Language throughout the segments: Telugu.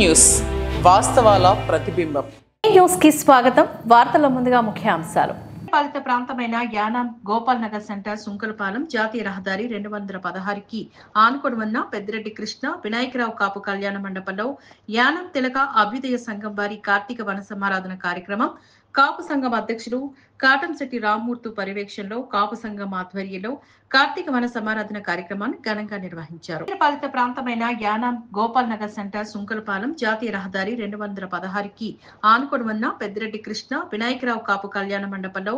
న్యూస్ వాస్తవాల ప్రతిబింబం. న్యూస్ కి స్వాగతం. వార్తల ముందుగా ముఖ్యాంశాలు. పాలిత ప్రాంతమైన యానాం గోపాల్ నగర్ సెంటర్ సుంకలపాలెం జాతీయ రహదారి 216కి ఆనుకొని ఉన్న పెద్దిరెడ్డి కృష్ణ వినాయకరావు కాపు కళ్యాణ మండపంలో యానాం తిలక అభ్యుదయ సంఘం వారి కార్తీక వన సమారాధన కార్యక్రమం కాపు సంఘం అధ్యక్షుడు కాటంశెట్టి రామ్మూర్తి పర్యవేక్షణలో కాపు సంఘం ఆధ్వర్యంలో కార్తీక వన సమారాధన కార్యక్రమాన్ని ఘనంగా నిర్వహించారు. పాలిత ప్రాంతమైన యానాం గోపాల్ నగర్ సెంటర్ సుంకలపాలెం జాతీయ రహదారి 216కి ఆనుకొని ఉన్న పెద్దిరెడ్డి కృష్ణ వినాయకరావు కాపు కళ్యాణ మండపంలో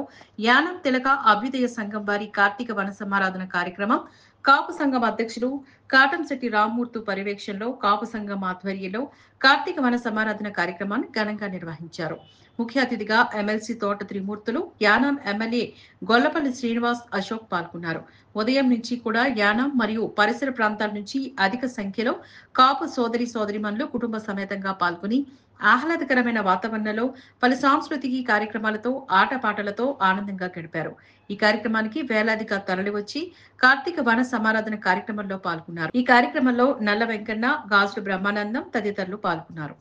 యానాం తిలక అభ్యుదయ సంఘం వారి కార్తీక వన సమారాధన కార్యక్రమం కాపు సంఘం అధ్యక్షుడు కాటంశెట్టి రామ్మూర్తి పర్యవేక్షణలో కాపు సంఘం ఆధ్వర్యంలో కార్తీక వన సమారాధన కార్యక్రమాన్ని ఘనంగా నిర్వహించారు. ముఖ్య అతిథిగా ఎమ్మెల్సీ తోట త్రిమూర్తులు, యానాం ఎమ్మెల్యే గొల్లపల్లి శ్రీనివాస్ అశోక్ పాల్గొన్నారు. ఉదయం నుంచి కూడా యానాం మరియు పరిసర ప్రాంతాల నుంచి అధిక సంఖ్యలో కాపు సోదరిమణులు కుటుంబ సమేతంగా పాల్గొని ఆహ్లాదకరమైన వాతావరణంలో పలు సాంస్కృతిక కార్యక్రమాలతో ఆటపాటలతో ఆనందంగా గడిపారు. ఈ కార్యక్రమానికి వేలాదిగా తరలివచ్చి కార్తీక వన సమారాధన కార్యక్రమంలో పాల్గొన్నారు. ఈ కార్యక్రమంలో నల్ల వెంకన్న, గాజుల బ్రహ్మానందం తదితరులు పాల్గొన్నారు.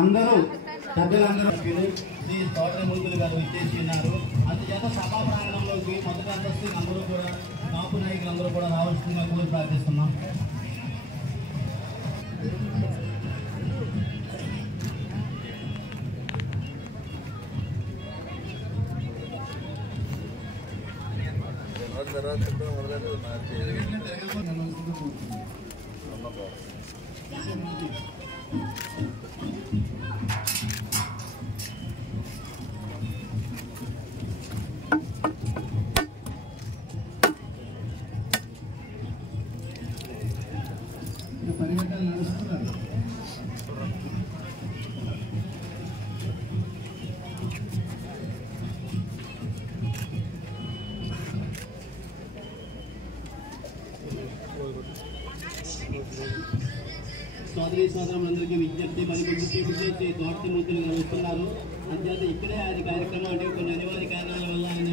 అందరూ పెద్దలందరూ శ్రీ తోటమూర్తులు గారు విచ్చేస్తున్నారు. అందుచేత సభా ప్రాంగణంలోకి మొదటి అంతస్తు అందరూ కూడా కాపు నాయకులందరూ కూడా రావాల్సిందిగా కోరి ప్రార్థిస్తున్నాం. పరిగెట్టాలు నడుస్తున్నారు. సోదరులందరికీ విజ్ఞప్తి, 10 తోటమూర్తులు గారు వస్తున్నారు. అంతేత ఇక్కడే ఆయన కార్యక్రమం అంటే కొన్ని అనివార్య కారణాల వల్ల ఆయన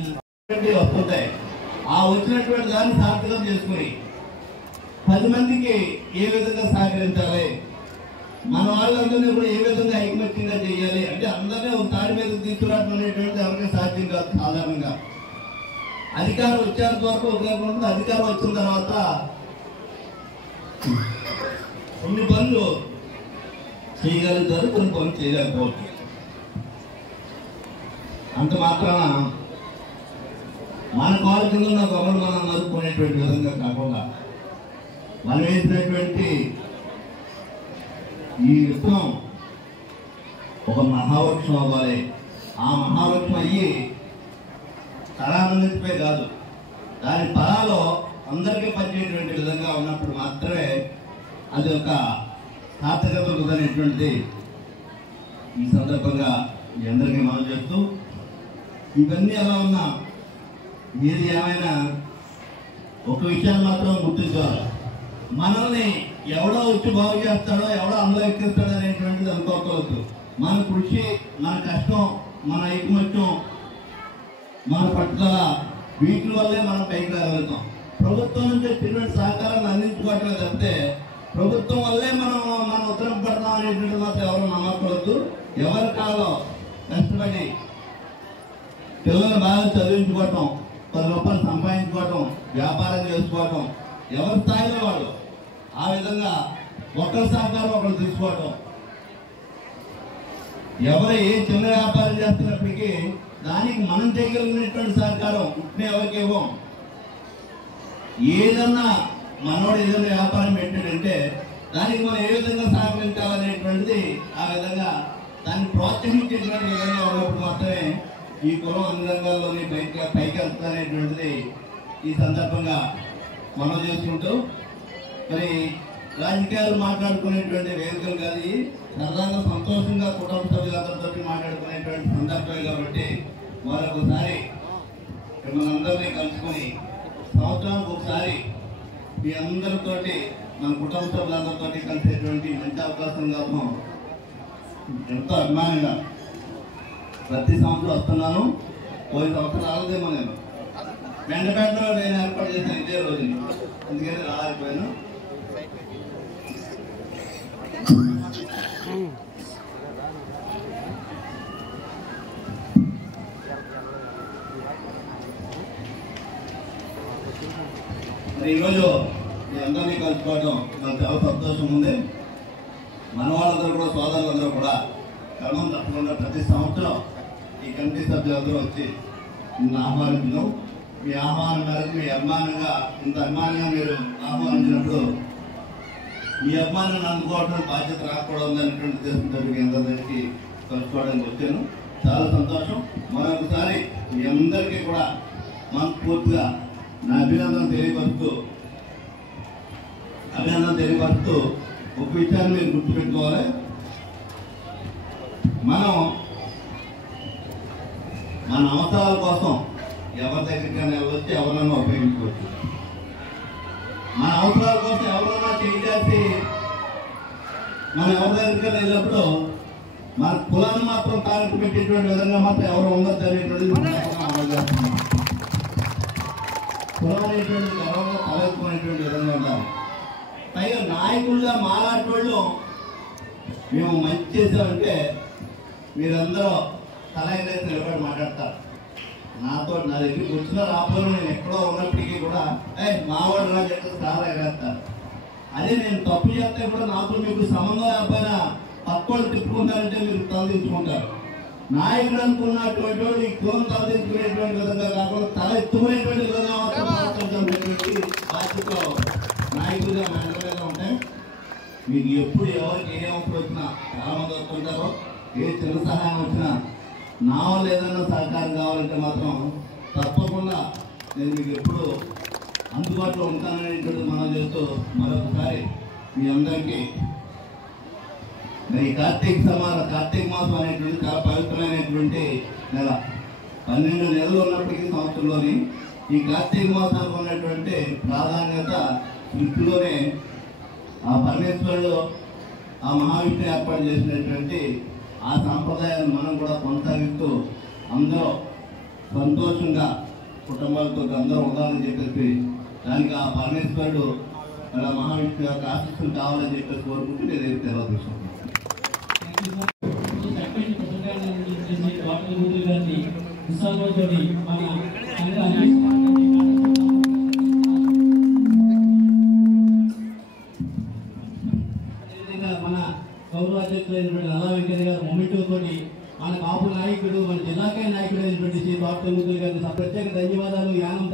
వస్తుంటాయి. ఆ వచ్చినటువంటి దాన్ని సార్థకం చేసుకుని 10 మందికి ఏ విధంగా సహకరించాలి, మన వాళ్ళందరినీ కూడా ఏ విధంగా ఐకమత్యంగా చేయాలి అంటే అందరినీ ఒక తాడి మీద తీసుకురావడం అనేటువంటిది ఎవరికి సాధ్యం కాదు. సాధారణంగా అధికారం వచ్చేంత వరకు ఉపయోగం ఉంటుంది. అధికారం వచ్చిన తర్వాత కొన్ని పనులు చేయగలుగుతారు, కొన్ని పనులు చేయలేకపోవచ్చు. అంత మాత్రాన మన కాలు కింద ఉన్న గొప్పలు మనం నరుక్కునేటువంటి విధంగా కాకుండా మనం వేసినటువంటి ఈ యుద్ధం ఒక మహావృక్షం అవ్వాలి. ఆ మహావృక్షం అయ్యి తరానందించిపోయి కాదు, దాని ఫలాలు అందరికీ పనిచేటువంటి విధంగా ఉన్నప్పుడు మాత్రమే అది ఒక సార్థకత ఉంటుందనేటువంటిది ఈ సందర్భంగా మీ అందరికీ మనం చేస్తూ, ఇవన్నీ ఎలా ఉన్నా ఏది ఏమైనా ఒక విషయాన్ని మాత్రం గుర్తించాలి. మనల్ని ఎవడో వచ్చి బాగు చేస్తాడో, ఎవడో అందులో ఎక్కిస్తాడో అనేటువంటిది అనుకోకూడదు. మన కృషి, మన కష్టం, మన ఐకమత్యం, మన పట్టుదల, వీటి వల్లే మనం పైకి రాగలుగుతాం. ప్రభుత్వం నుంచి వచ్చినటువంటి సహకారాన్ని అందించుకోవట్లేదు తప్పితే ప్రభుత్వం వల్లే మనం ఉత్తరం పడతాం అనేటువంటి మాత్రం ఎవరు నమ్మకూడదు. ఎవరి కాలం కష్టపడి పిల్లల్ని బాగా చదివించుకోవటం, 10 రూపాయలు సంపాదించుకోవటం, వ్యాపారం చేసుకోవటం, ఎవరి స్థాయిలో వాళ్ళు ఆ విధంగా ఒకరి సహకారం ఒకరు తీసుకోవటం. ఎవరు ఏ చిన్న వ్యాపారం చేస్తున్నప్పటికీ దానికి మనం చేయగలిగినటువంటి సహకారం ఉంటే ఎవరికి ఇవ్వం. ఏదన్నా మనోడు ఏదైనా వ్యాపారం పెట్టాడంటే దానికి మనం ఏ విధంగా సహకరించాలనేటువంటిది ఆ విధంగా దాన్ని ప్రోత్సహించేటువంటి విధంగా ఉన్నప్పుడు మాత్రమే ఈ కులం అన్ని రంగాల్లోని పైకి వెళ్తుందనేటువంటిది ఈ సందర్భంగా మనం చేసుకుంటూ, మరి రాజకీయాలు మాట్లాడుకునేటువంటి వేదికలు కాదు, సరదాగా సంతోషంగా కుటుంబ సభ్యులందరితో మాట్లాడుకునేటువంటి సందర్భమే కాబట్టి మరొకసారి మనందరినీ కలుసుకొని సంవత్సరానికి ఒకసారి మీ అందరితోటి మన కుటుంబ సభ్యులందరితో కలిసేటువంటి మంచి అవకాశం కోసం ఎంతో అభిమానంగా ప్రతి సంవత్సరం వస్తున్నాను. 10 సంవత్సరాలదేమో నేను వెంటపేటలో నేను ఏర్పాటు చేసిన ఇదే రోజుని, అందుకని రాలేకపోయాను. ఈరోజు మీ అందరినీ కలుసుకోవడం నాకు చాలా సంతోషం ఉంది. మన వాళ్ళందరూ కూడా, సోదరులందరూ కూడా క్రమం తప్పకుండా ప్రతి సంవత్సరం ఈ కమిటీ సభ్యులందరూ వచ్చి నిన్ను ఆహ్వానించడం, మీ ఆహ్వానం మేరకు మీ అభిమానంగా ఇంత అభిమానంగా మీరు ఆహ్వానించినప్పుడు మీ అభిమానాన్ని అందుకోవడం బాధ్యత రాకపోవడం అనేటువంటి ఉద్దేశంతో మీ అందరికీ కలుసుకోవడానికి వచ్చాను. చాలా సంతోషం. మరొకసారి మీ అందరికీ కూడా మనస్ఫూర్తిగా నా అభినందన తెలియపరుస్తూ ఒక విషయాన్ని మీరు గుర్తుపెట్టుకోవాలి. మనం మన అవసరాల కోసం ఎవరి దగ్గరికైనా వెళ్ళొచ్చి ఎవరన్నా ఉపయోగించుకోవచ్చు. మన అవసరాల కోసం ఎవరన్నా చేసి మనం ఎవరి దగ్గరికైనా వెళ్ళినప్పుడు మన కులాన్ని మాత్రం తారీఖు పెట్టేటువంటి విధంగా మాత్రం ఎవరు ఉండదు అనేటువంటిది అమలు చేస్తున్నాం. కులం అనేటువంటి గర్వంగా తలెత్తుకునేటువంటి విధంగా ఉండాలి. పైగా నాయకులుగా మాలాంటి వాళ్ళు మేము మంచి చేసామంటే మీరందరూ తలైతే నిలబడి మాట్లాడతారు. నా దగ్గరికి వచ్చిన రాపోలు నేను ఎక్కడో ఉన్నప్పటికీ కూడా మావాడు రా చెప్పి చాలా ఎగేస్తారు. అదే నేను తప్పు చేస్తే కూడా నాకు మీకు సంబంధం లేకపోయినా పక్కోళ్ళు తిప్పుకుంటారంటే మీరు తలదించుకుంటారు. నాయకుడు అనుకున్నటువంటి వాడు ఈ కులం తలదించుకునేటువంటి విధంగా కాకుండా తల ఎత్తుకునేటువంటి విధంగా బాధ్యత నాయకుడిగా మెంటలుగా ఉంటాయి. మీకు ఎప్పుడు ఎవరికి ఏ అవసరం వచ్చినా చాలా మంది వస్తుంటారో, ఏ చిన్న సహాయం వచ్చినా నా వల్ల ఏదైనా సహకారం కావాలంటే మాత్రం తప్పకుండా నేను మీకు ఎప్పుడు అందుబాటులో ఉంటాననేటువంటి మనం చేస్తూ మరొకసారి మీ అందరికీ ఈ కార్తీక మాసం అనేటువంటి చాలా పవిత్రమైనటువంటి నెల. 12 నెలలు ఉన్నప్పటికీ సంవత్సరంలోని ఈ కార్తీక మాసానికి ఉన్నటువంటి ప్రాధాన్యత సృష్టిలోనే ఆ పరమేశ్వరుడు, ఆ మహావిష్ణు ఏర్పాటు చేసినటువంటి ఆ సాంప్రదాయాన్ని మనం కూడా కొనసాగిస్తూ అందరూ సంతోషంగా కుటుంబాలతో అందరూ ఉండాలని చెప్పేసి దానికి ఆ పరమేశ్వరుడు అలా మహావిష్ణు యొక్క ఆశీస్సులు కావాలని చెప్పేసి కోరుకుంటూ నేను తెలియజేస్తున్నాను. మన గౌరవ అధ్యక్షులైనటువంటి నల్లా వెంకయ్య గారు మొమెంటో తోటి మన కాపు నాయకుడు, మన జిల్లాకే నాయకుడు అయినటువంటి శ్రీ డాక్టర్ ముద్దులు గారికి ప్రత్యేక ధన్యవాదాలు. యానం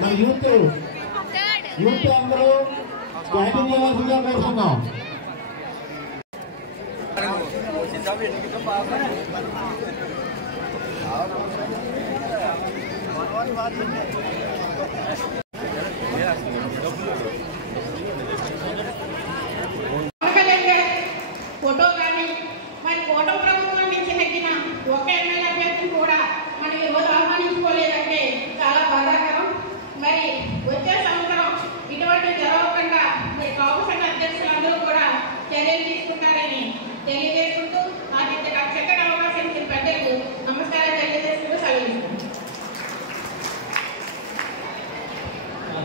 మన యూత్ అందరూ బ్యాటింగ్ చేయవలసిందిగా కోరుతున్నాం. ఫోటో కానీ మరి ఫోటో ప్రభుత్వం నుంచి తగ్గిన ఒక ఎమ్మెల్యే అభ్యర్థిని కూడా మనం ఈరోజు ఆహ్వానించుకోలేదంటే చాలా బాధాకరం. మరి వచ్చే సంవత్సరం ఇటువంటి జరగకుండా మరి కాపు సంఘ అధ్యక్షులందరూ కూడా చర్యలు తీసుకుంటారని తెలియజేసుకుంటూ నాకు ఇంత చక్కటి అవకాశం ఇచ్చిన పెద్దలకు నమస్కారం తెలియజేసుకుంటూ సెలవు.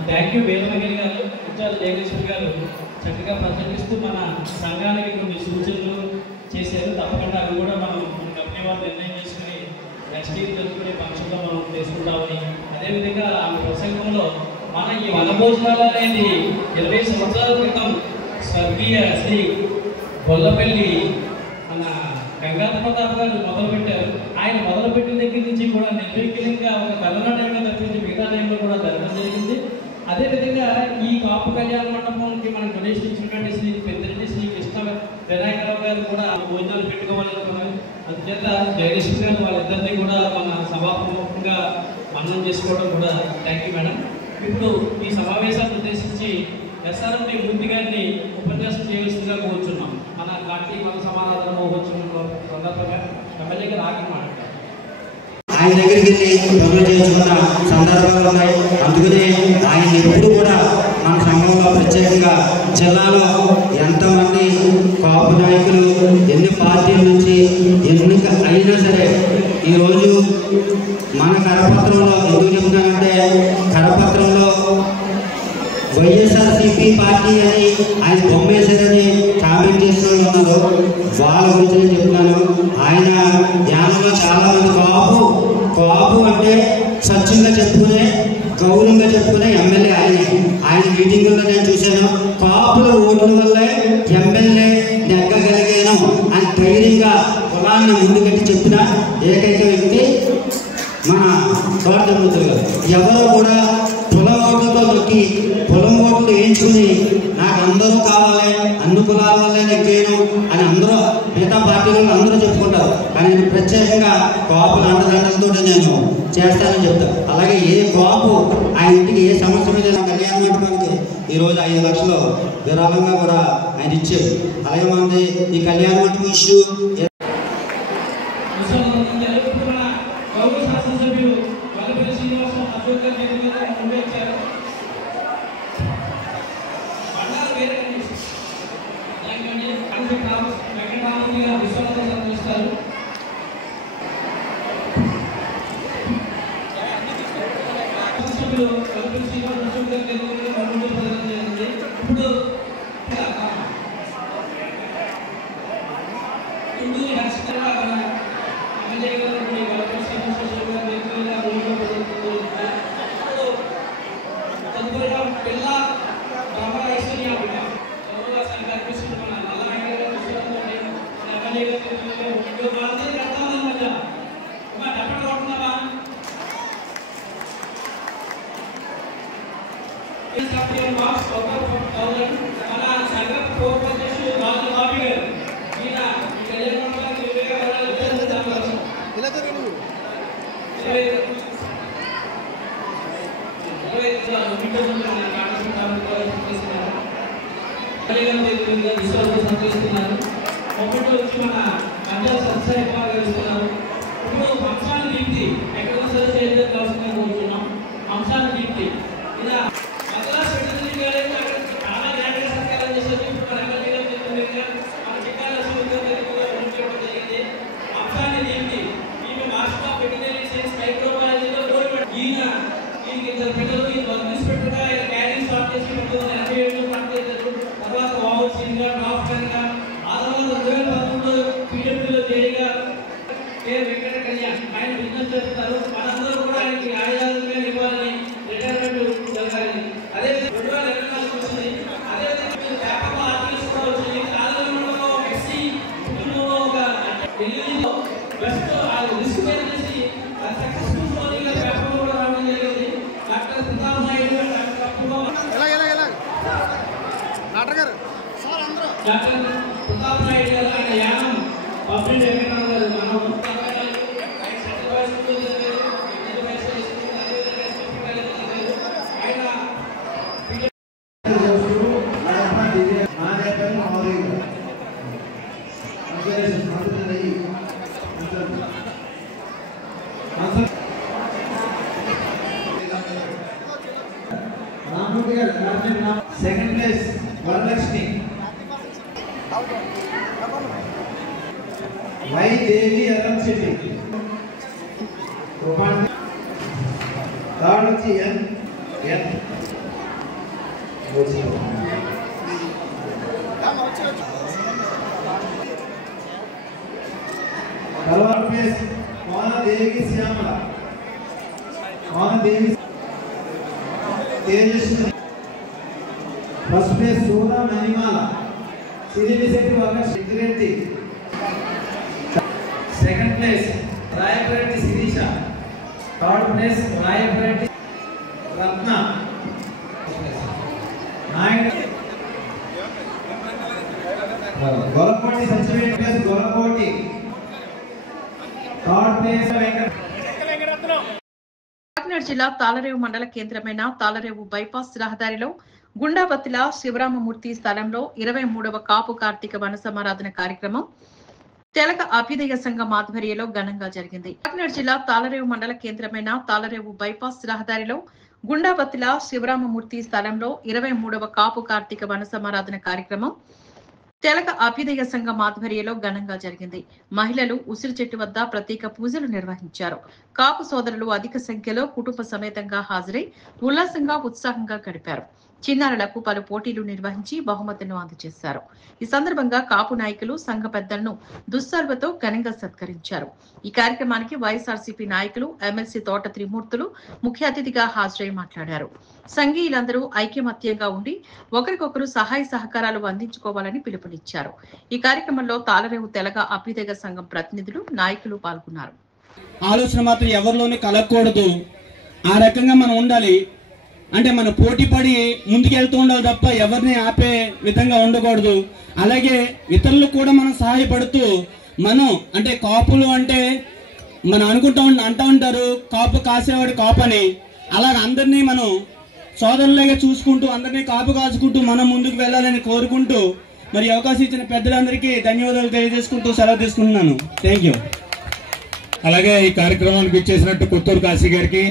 థ్యాంక్ యూ వేదమగిరి గారు, ఉచ్చాల జయలక్ష్మి గారు చక్కగా ప్రసంగిస్తూ మన సంఘానికి కొన్ని సూచనలు చేశారు. తప్పకుండా అవి కూడా మనం కంపెనీ వాళ్ళు నిర్ణయం చేసుకుని నెక్స్ట్ ఇయర్ జరుపుకునే ఫంక్షన్లో మనం చేసుకుంటామని, అదేవిధంగా ఆ ప్రసంగంలో మన ఈ వనభోజనాలు అనేది 20 సంవత్సరాల క్రితం స్వర్గీయ శ్రీ గొల్లపల్లి మన గంగాధరరావు గారు మొదలుపెట్టారు. ఆయన మొదలుపెట్టిన దగ్గర నుంచి కూడా నిర్విఘ్నంగా ఒక కరోనా టైంలో తప్పించి మిగతా టైంలో కూడా జరగడం జరిగింది. అదేవిధంగా ఈ కాపు కళ్యాణ మండపంకి మనం డొనేషన్ ఇచ్చినటువంటి శ్రీ పెద్దిరెడ్డి శ్రీ కృష్ణ వినాయకరావు గారు కూడా భోజనాలు పెట్టుకోవాలనుకున్నారు. అందుచేత జయలక్ష్మి గారు వాళ్ళిద్దరినీ కూడా మన సభాపూర్వకంగా మన్నం చేసుకోవడం కూడా థ్యాంక్ యూ మేడం. ఇప్పుడు ఈ సమావేశాన్ని ఉద్దేశించి ఎస్ఆర్ఎండి మూర్తి గారిని ఉపన్యాసం చేయవలసిందిగా కోరుచున్నాం. మన పార్టీ మన సమాధానం వచ్చిన సందర్భంగా ఎమ్మెల్యే గారు ఆగి మాట్లాడారు. ఆయన దగ్గరికి పనులు చేసుకున్న సందర్భాలు ఉన్నాయి. అందుకనే ఆయన ఎప్పుడు కూడా మన సంఘంలో ప్రత్యేకంగా జిల్లాలో ఎంతమంది కాపు నాయకులు ఎన్ని పార్టీల నుంచి ఎన్నిక అయినా సరే ఈరోజు మన కరపత్రంలో ఎందుకు చెప్తున్నానంటే కరపత్రంలో వైఎస్ఆర్సీపీ పార్టీ అని ఆయన బొమ్మేశారని కామెంట్ చేసిన వాళ్ళు ఉన్నారు. వాళ్ళ గురించి నేను చెప్తున్నాను. ఆయన ధ్యానంలో చాలా మంది కాపు అంటే సత్యంగా చెప్పుకునే గౌరవంగా చెప్పుకునే ఎమ్మెల్యే ఆయన మీటింగుల్లో నేను చూశాను. కాపుల ఓట్ల వల్లే ఎమ్మెల్యే నెగ్గగలిగాను అని ధైర్యంగా కులాన్ని ముందుకెట్టి చెప్పిన ఏకైక వ్యక్తి మన గౌరవముద్ర గారు. ఎవరో కూడా కులం ఓట్లతో నొక్కి కులం ఓట్లు వేయించుకుని నాకు అందరూ కావాలి, అన్ని కులాల వల్లే నెగ్గాను అని అందరూ మిగతా పార్టీలు అందరూ చెప్పుకుంటారు. కానీ ప్రత్యేకంగా కాపుల అండదండలతో నేను చేస్తానని చెప్తాను. అలాగే ఏ కాపు ఆయన ఇంటికి ఏ సమస్య మీద కళ్యాణ మండపానికి ఈరోజు 5 లక్షలు విరాళంగా కూడా ఆయన ఇచ్చారు. అలాగే మనది ఈ కళ్యాణ మండపం issue Second place, Varalakshmi. Y. Devi Aram City. Third వచ్చి N. తర్వాత place Konadevi Shyamala. Konadevi Tejaswi. First place Sura Manimala. Sirimisetti Varga Sikhareddy. Second place Rayapareddy Sirisha. Third place Rayapareddy Ratna. Gollakoti సచివేట్ place Gollakoti. Third place Kakinada జిల్లా తాళరేవు మండల కేంద్రమైన తాళరేవు బైపాస్ రహదారిలో గుండాబత్తిల శివరామమూర్తి స్థలంలో 23వ కాపు కార్తీక వన సమారాధన కార్యక్రమం తెలక అభ్యుదయ సంఘం ఆధ్వర్యంలో ఘనంగా జరిగింది. కాకినాడ జిల్లా తాళరేవు మండల కేంద్రమైన తాళరేవు బైపాస్ రహదారిలో గుండాబత్తిల శివరామమూర్తి స్థలంలో 23వ కాపు కార్తీక వన సమారాధన కార్యక్రమం తెలక అభ్యుదయ సంఘం ఆధ్వర్యంలో ఘనంగా జరిగింది. మహిళలు ఉసిరి చెట్టు వద్ద ప్రత్యేక పూజలు నిర్వహించారు. కాపు సోదరులు అధిక సంఖ్యలో కుటుంబ సమేతంగా హాజరై ఉల్లాసంగా ఉత్సాహంగా గడిపారు. చిన్నారులకు పలు పోటీలు నిర్వహించి బహుమతులను అందజేశారు. ఈ సందర్భంగా కాపు నాయకులు సంఘ పెద్దలను దుస్సాల్వతో ఘనంగా సత్కరించారు. ఈ కార్యక్రమానికి వైఎస్ఆర్సీపీ నాయకులు ఎమ్మెల్సీ తోట త్రిమూర్తులు ముఖ్య అతిథిగా హాజరై మాట్లాడారు. సంఘీయులందరూ ఐక్యమత్యంగా ఉండి ఒకరికొకరు సహాయ సహకారాలు అందించుకోవాలని పిలుపునిచ్చారు. ఈ కార్యక్రమంలో తాళరేవు తెలగ అభ్యుదయ సంఘం ప్రతినిధులు నాయకులు పాల్గొన్నారు. ఆలోచన మాత్రం ఎవరిలోనే కలగకూడదు. ఆ రకంగా మనం ఉండాలి. అంటే మనం పోటీ పడి ముందుకెళ్తూ ఉండాలి తప్ప ఎవరిని ఆపే విధంగా ఉండకూడదు. అలాగే ఇతరులకు కూడా మనం సహాయపడుతూ మనం అంటే కాపులు అంటే మనం అంటూ ఉంటారు కాపు కాసేవాడు కాపు అని. అలాగ అందరినీ మనం సోదరులాగా చూసుకుంటూ అందరినీ కాపు కాచుకుంటూ మనం ముందుకు వెళ్ళాలని కోరుకుంటూ మరి అవకాశం ఇచ్చిన పెద్దలందరికీ ధన్యవాదాలు తెలియజేసుకుంటూ సెలవు తీసుకుంటున్నాను. Thank you. అలాగే ఈ కార్యక్రమానికి ఇచ్చేసినట్టు కొత్తూరు కాశీ గారికి,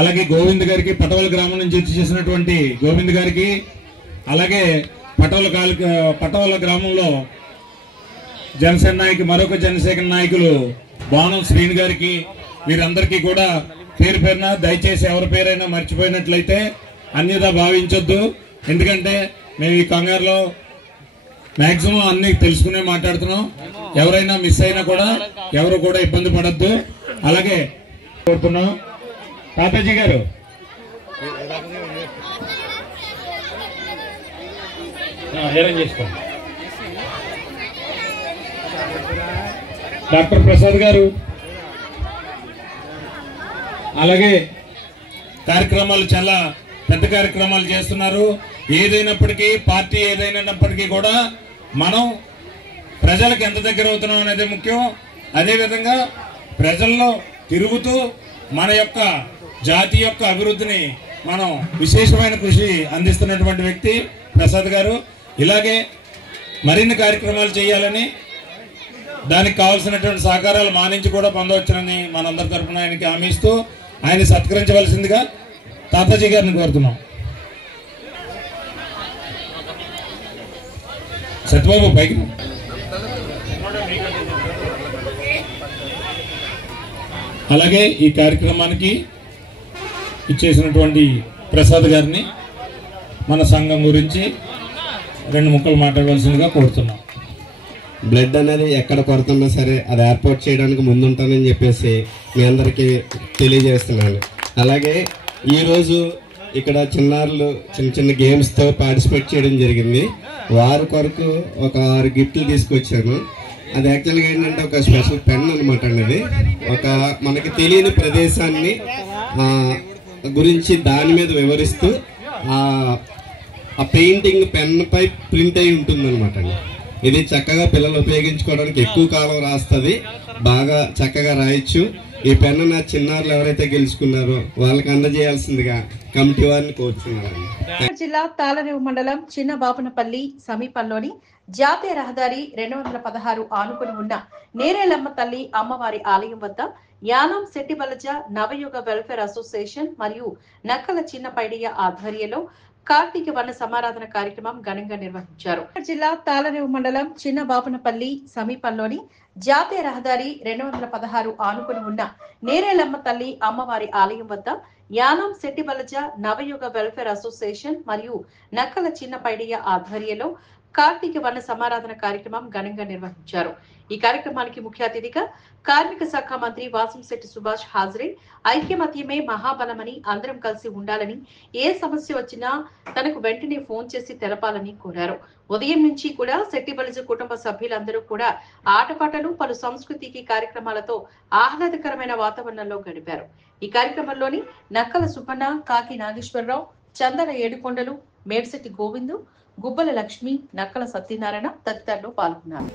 అలాగే గోవింద్ గారికి, పటవల గ్రామం నుంచి చేసినటువంటి గోవింద్ గారికి, అలాగే పటవల గ్రామంలో మరొక జనసేన నాయకులు బాణం శ్రీని గారికి, వీరందరికీ కూడా పేరు పేరున దయచేసి ఎవరి పేరైనా మర్చిపోయినట్లయితే అన్యదా భావించొద్దు. ఎందుకంటే మేము ఈ కంగారులో మాక్సిమం అన్ని తెలుసుకునే మాట్లాడుతున్నాం. ఎవరైనా మిస్ అయినా కూడా ఎవరు కూడా ఇబ్బంది పడద్దు. అలాగే కోరుతున్నాం తాతాజీ గారు అరేంజ్ చేసుకోండి. డాక్టర్ ప్రసాద్ గారు, అలాగే కార్యక్రమాలు చాలా పెద్ద కార్యక్రమాలు చేస్తున్నారు. ఏదైనప్పటికీ పార్టీ ఏదైనప్పటికీ కూడా మనం ప్రజలకు ఎంత దగ్గర అవుతున్నాం అనేది ముఖ్యం. అదేవిధంగా ప్రజల్లో తిరుగుతూ మన యొక్క జాతి యొక్క అభివృద్ధిని మనం విశేషమైన కృషి అందిస్తున్నటువంటి వ్యక్తి ప్రసాద్ గారు. ఇలాగే మరిన్ని కార్యక్రమాలు చేయాలని, దానికి కావాల్సినటువంటి సహకారాలు మా నుంచి కూడా పొందవచ్చునని మనందరి తరఫున ఆయనకి హామీ ఇస్తూ ఆయన సత్కరించవలసిందిగా తాతాజీ గారిని కోరుతున్నాం. సత్యబాబు పైకి. అలాగే ఈ కార్యక్రమానికి ఇచ్చేసినటువంటి ప్రసాద్ గారిని మన సంఘం గురించి 2 ముక్కలు మాట్లాడవలసిందిగా కోరుతున్నాం. బ్లడ్ అనేది ఎక్కడ కొరతున్నా సరే అది ఏర్పాటు చేయడానికి ముందుంటానని చెప్పేసి మీ అందరికీ తెలియజేస్తున్నాను. అలాగే ఈరోజు ఇక్కడ చిన్నారులు చిన్న చిన్న గేమ్స్తో పార్టిసిపేట్ చేయడం జరిగింది. వారి కొరకు ఒక 6 గిఫ్ట్లు తీసుకొచ్చాను. అది యాక్చువల్గా ఏంటంటే ఒక స్పెషల్ పెన్ అనమాట అండి. ఒక మనకి తెలియని ప్రదేశాన్ని గురించి దాని మీద వివరిస్తూ ఆ పెయింటింగ్ పెన్ పై ప్రింట్ అయి ఉంటుంది అనమాట అండి. ఇది చక్కగా పిల్లలు ఉపయోగించుకోవడానికి ఎక్కువ కాలం రాస్తుంది, బాగా చక్కగా రాయొచ్చు. ఈ పెన్ను నా చిన్నారులు ఎవరైతే గెలుచుకున్నారో వాళ్ళకి అందజేయాల్సిందిగా కమిటీ వారిని కోరుతున్నాను. జిల్లా తాళరేవు మండలం చిన్న బాపనపల్లి సమీపంలోని జాతీయ రహదారి 216 ఆనుకుని ఉన్న నేరేలమ్మ తల్లి అమ్మవారి ఆలయం వద్ద యానం శెట్టిబలజ నవయుగ వెల్ఫేర్ అసోసియేషన్ మరియు నక్కల చిన్న పైడియ ఆధ్వర్యంలో కార్తీక వన సమారాధన కార్యక్రమం ఘనంగా నిర్వహించారు. జిల్లా తాళరేవు మండలం చిన్న బాపనపల్లి సమీపంలోని జాతీయ రహదారి 216 ఆనుకుని ఉన్న నేరేలమ్మ తల్లి అమ్మవారి ఆలయం వద్ద యానం శెట్టిబలజ నవయుగ వెల్ఫేర్ అసోసియేషన్ మరియు నక్కల చిన్న పైడియ ఆధ్వర్యంలో కార్తీక వన సమారాధన కార్యక్రమం ఘనంగా నిర్వహించారు. ఈ కార్యక్రమానికి ముఖ్య అతిథిగా కార్మిక శాఖ మంత్రి వాసంశెట్టి సుభాష్ హాజరై ఐక్యమత్యమే మహాబలమని, అందరం కలిసి ఉండాలని, ఏ సమస్య వచ్చినా తనకు వెంటనే ఫోన్ చేసి తెలపాలని కోరారు. ఉదయం నుంచి కూడా శెట్టిబలజ కుటుంబ సభ్యులందరూ కూడా ఆటపాటలు, పలు సంస్కృతికి కార్యక్రమాలతో ఆహ్లాదకరమైన వాతావరణంలో గడిపారు. ఈ కార్యక్రమంలోని నక్కల సుబ్బన్న, కాకి నాగేశ్వరరావు, చందన ఏడుకొండలు, మేడ్శెట్టి గోవిందు, గుబ్బల లక్ష్మి, నక్కల సత్యనారాయణ తదితరులు పాల్గొన్నారు.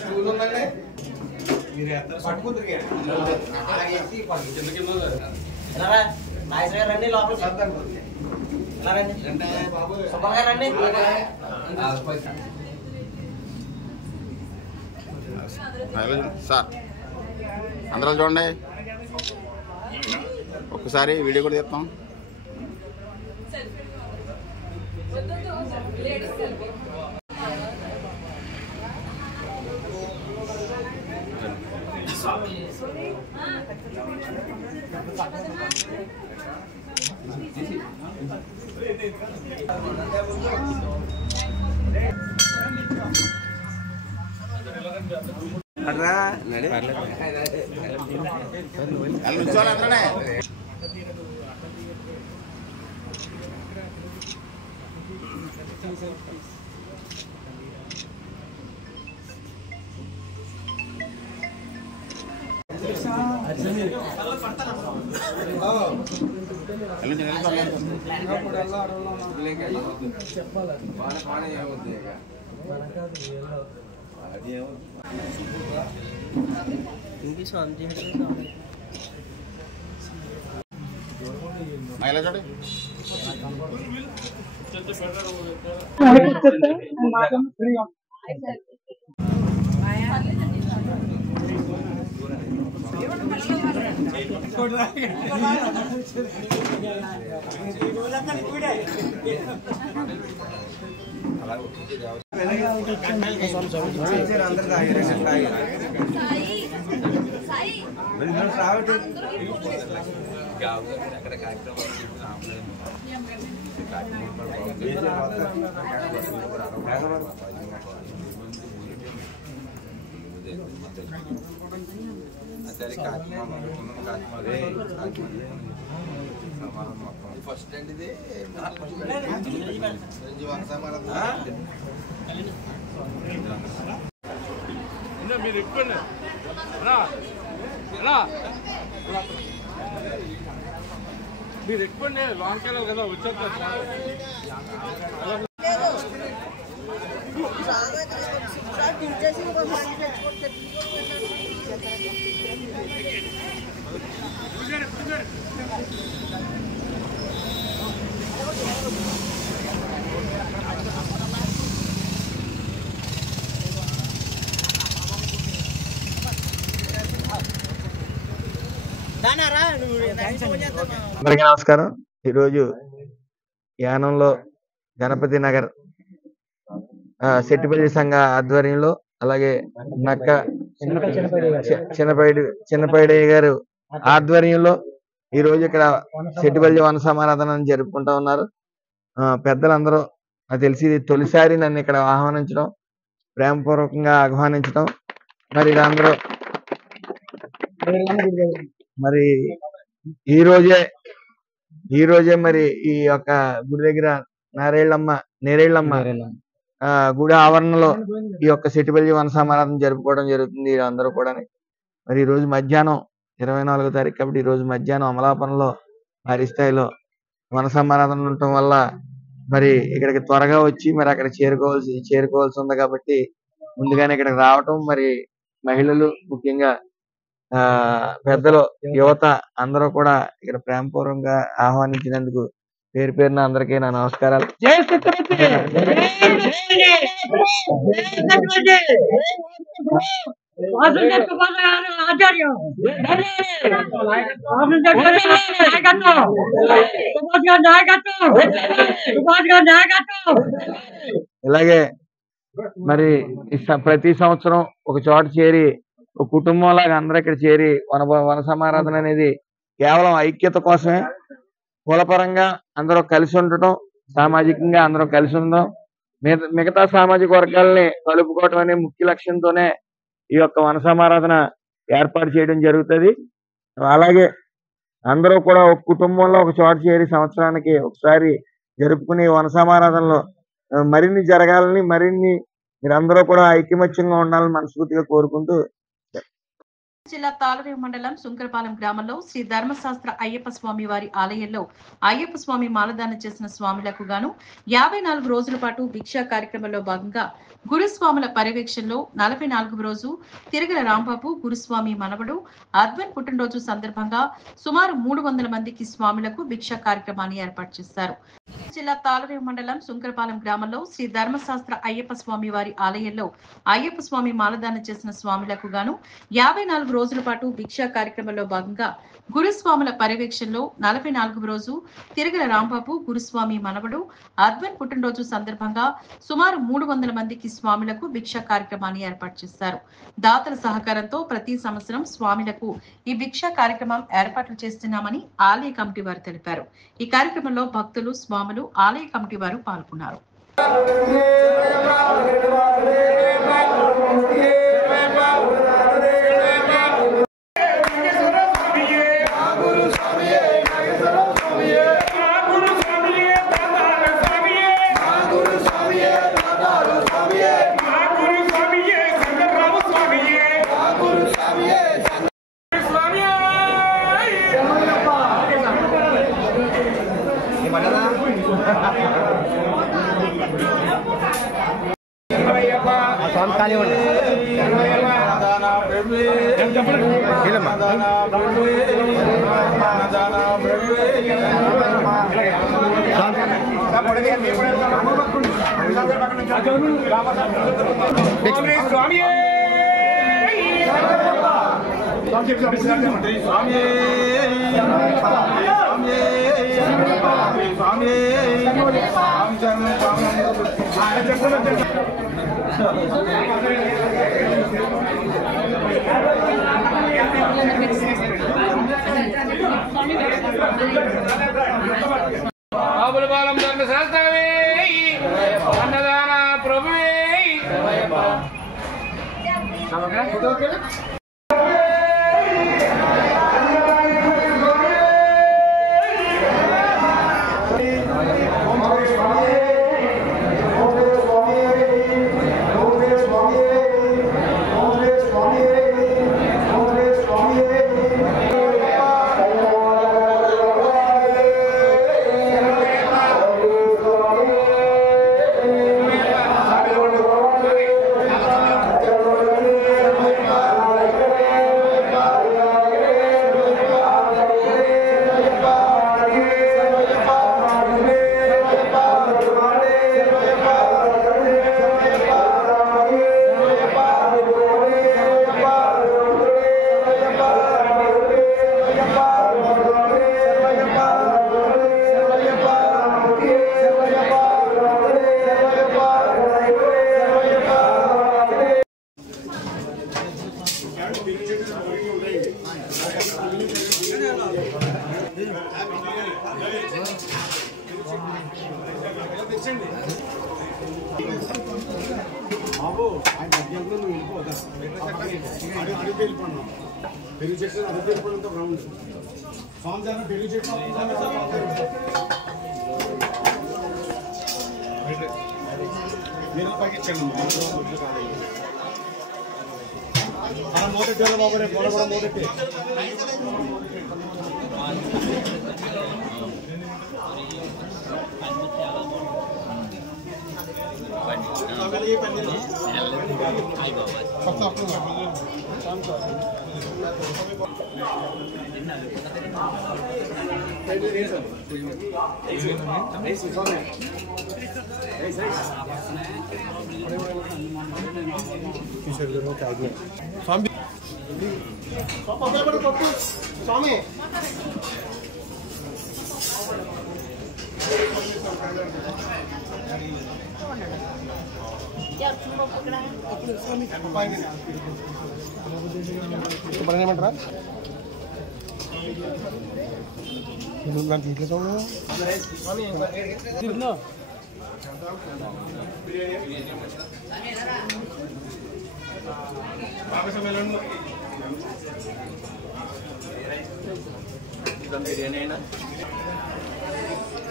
స్కూల్ ఉందండి రండి లోపల రండి సార్ అందరూ చూడండి ఒక్కసారి వీడియో కూడా తీస్తాం. మహిళ చూడండి ఫస్ట్ అండి ఇది మీరు ఎక్కువ మీరు ఎక్కువ లాంగ్ వెళ్ళాలి కదా వచ్చేస్తారు. అందరికీ నమస్కారం. ఈరోజు యానంలో గణపతి నగర్ సెట్టిపల్లి సంఘ ఆధ్వర్యంలో అలాగే నక్క చిన్నపైడి గారు ఆధ్వర్యంలో ఈ రోజు ఇక్కడ సెట్టిపల్లి వన సమారాధన జరుపుకుంటా ఉన్నారు. పెద్దలందరూ నాకు తెలిసి తొలిసారి నన్ను ఇక్కడ ఆహ్వానించడం, ప్రేమపూర్వకంగా ఆహ్వానించడం, మరి అందరూ మరి ఈ రోజే మరి ఈ యొక్క గుడి దగ్గర నేరేళ్ళమ్మ గుడి ఆవరణలో ఈ యొక్క సెట్టిపల్లి వన సమారాధన జరుపుకోవడం జరుగుతుంది. అందరూ కూడా మరి ఈ రోజు మధ్యాహ్నం 24వ తారీఖు కాబట్టి ఈ రోజు మధ్యాహ్నం అమలాపురంలో భారీ స్థాయిలో వన సమారాధన ఉండటం వల్ల మరి ఇక్కడికి త్వరగా వచ్చి మరి అక్కడ చేరుకోవాల్సి ఉంది కాబట్టి ముందుగానే ఇక్కడికి రావటం, మరి మహిళలు ముఖ్యంగా పెద్దలు యువత అందరూ కూడా ఇక్కడ ప్రేమపూర్వకంగా ఆహ్వానించినందుకు పేరు పేరున అందరికీ నా నమస్కారాలు. ఇలాగే మరి ప్రతి సంవత్సరం ఒక చోట చేరి ఒక కుటుంబంలాగా అందరూ ఇక్కడ చేరి వన సమారాధన అనేది కేవలం ఐక్యత కోసమే, కులపరంగా అందరూ కలిసి ఉండటం, సామాజికంగా అందరూ కలిసి ఉండడం, మిగతా సామాజిక వర్గాలని కలుపుకోవటం అనే ముఖ్య లక్ష్యంతోనే ఈ యొక్క వన సమారాధన ఏర్పాటు చేయడం జరుగుతుంది. అలాగే అందరూ కూడా ఒక కుటుంబంలో ఒక చోట చేరి సంవత్సరానికి ఒకసారి జరుపుకునే వన సమారాధనలో మరిన్ని జరగాలని, మీరందరూ కూడా ఐకమత్యంగా ఉండాలని మనస్ఫూర్తిగా కోరుకుంటూ జిల్లా తాళరేవు మండలం సుంకరపాలెం గ్రామంలో శ్రీ ధర్మశాస్త్ర అయ్యప్ప స్వామి వారి ఆలయంలో అయ్యప్ప స్వామి మాలదానం చేసిన స్వాములకు గాను 54 రోజుల పాటు భిక్షా కార్యక్రమంలో భాగంగా గురుస్వాముల పర్యవేక్షణలో 44వ రోజు తిరుగల రాంబాబు గురుస్వామి మనవడు అద్వన్ పుట్టినరోజు సందర్భంగా సుమారు 300 మందికి స్వాములకు భిక్షా కార్యక్రమాన్ని ఏర్పాటు చేశారు. జిల్లా తాళరేవు మండలం సుంకరపాలెం గ్రామంలో శ్రీ ధర్మశాస్త్ర అయ్యప్ప స్వామి వారి ఆలయంలో అయ్యప్ప స్వామి మాలదానం చేసిన స్వాములకు గాను 54 రోజుల పాటు భిక్షా కార్యక్రమంలో భాగంగా గురుస్వాముల పర్యవేక్షణలో 44వ రోజు తిరుగల రాంబాబు గురుస్వామి మనవడు అద్వన్ పుట్టినరోజు సందర్భంగా సుమారు 300 మందికి స్వాములకు భిక్షా కార్యక్రమాన్ని ఏర్పాటు చేశారు. దాతల సహకారంతో ప్రతి సంవత్సరం స్వాములకు ఈ భిక్షా కార్యక్రమం ఏర్పాట్లు చేస్తున్నామని ఆలయ కమిటీ వారు తెలిపారు. ఈ కార్యక్రమంలో భక్తులు స్వాములు ఆలయ కమిటీ వారు పాల్గొన్నారు. బాబులపాలెం ధర్మశాస్త్రమే అన్నదాన ప్రభువే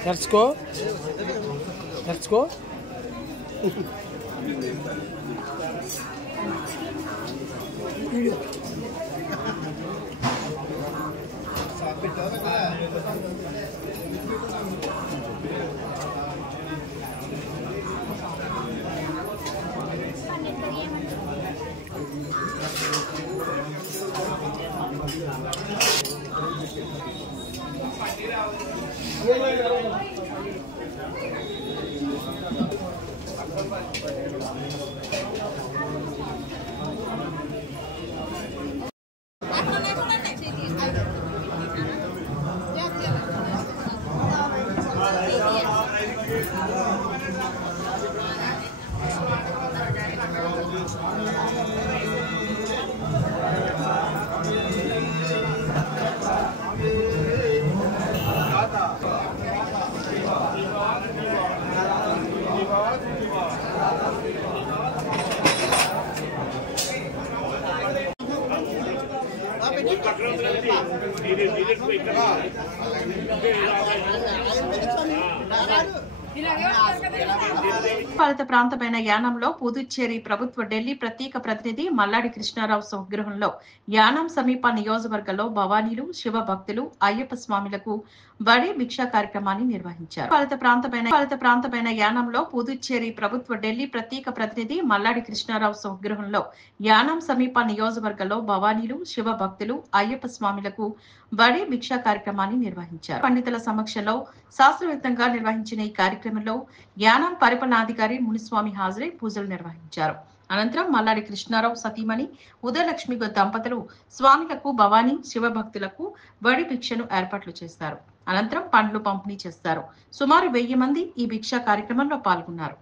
Let's go. Let's go. పాలిత ప్రాంతమైన యానంలో పుదుచ్చేరి ప్రభుత్వ ఢిల్లీ ప్రత్యేక ప్రతినిధి మల్లాడి కృష్ణారావు స్వగృహంలో యానం సమీప నియోజకవర్గంలో భవానీలు శివ భక్తులు అయ్యప్ప స్వామిలకు బడే భిక్షా కార్యక్రమాన్ని నిర్వహించారు. పాలిత ప్రాంతమైన యానంలో పుదుచ్చేరి ప్రభుత్వ ఢిల్లీ ప్రత్యేక ప్రతినిధి మల్లాడి కృష్ణారావు స్వగృహంలో యానం సమీప నియోజకవర్గంలో భవానీలు శివ భక్తులు అయ్యప్ప స్వామిలకు బడే భిక్షా కార్యక్రమాన్ని నిర్వహించారు. పండితుల సమక్షంలో శాస్త్రవేత్తంగా నిర్వహించిన ఈ కార్యక్రమంలో యానం పరిపాలనాధికారి మునిస్వామి హాజరై పూజలు నిర్వహించారు. అనంతరం మల్లాడి కృష్ణారావు సతీమణి ఉదయలక్ష్మి దంపతులు స్వామిలకు భవానీ శివ భక్తులకు బడి భిక్షను ఏర్పాట్లు చేస్తారు. అనంతరం పండ్లు పంపిణీ చేస్తారు. సుమారు 1000 మంది ఈ భిక్షా కార్యక్రమంలో పాల్గొన్నారు.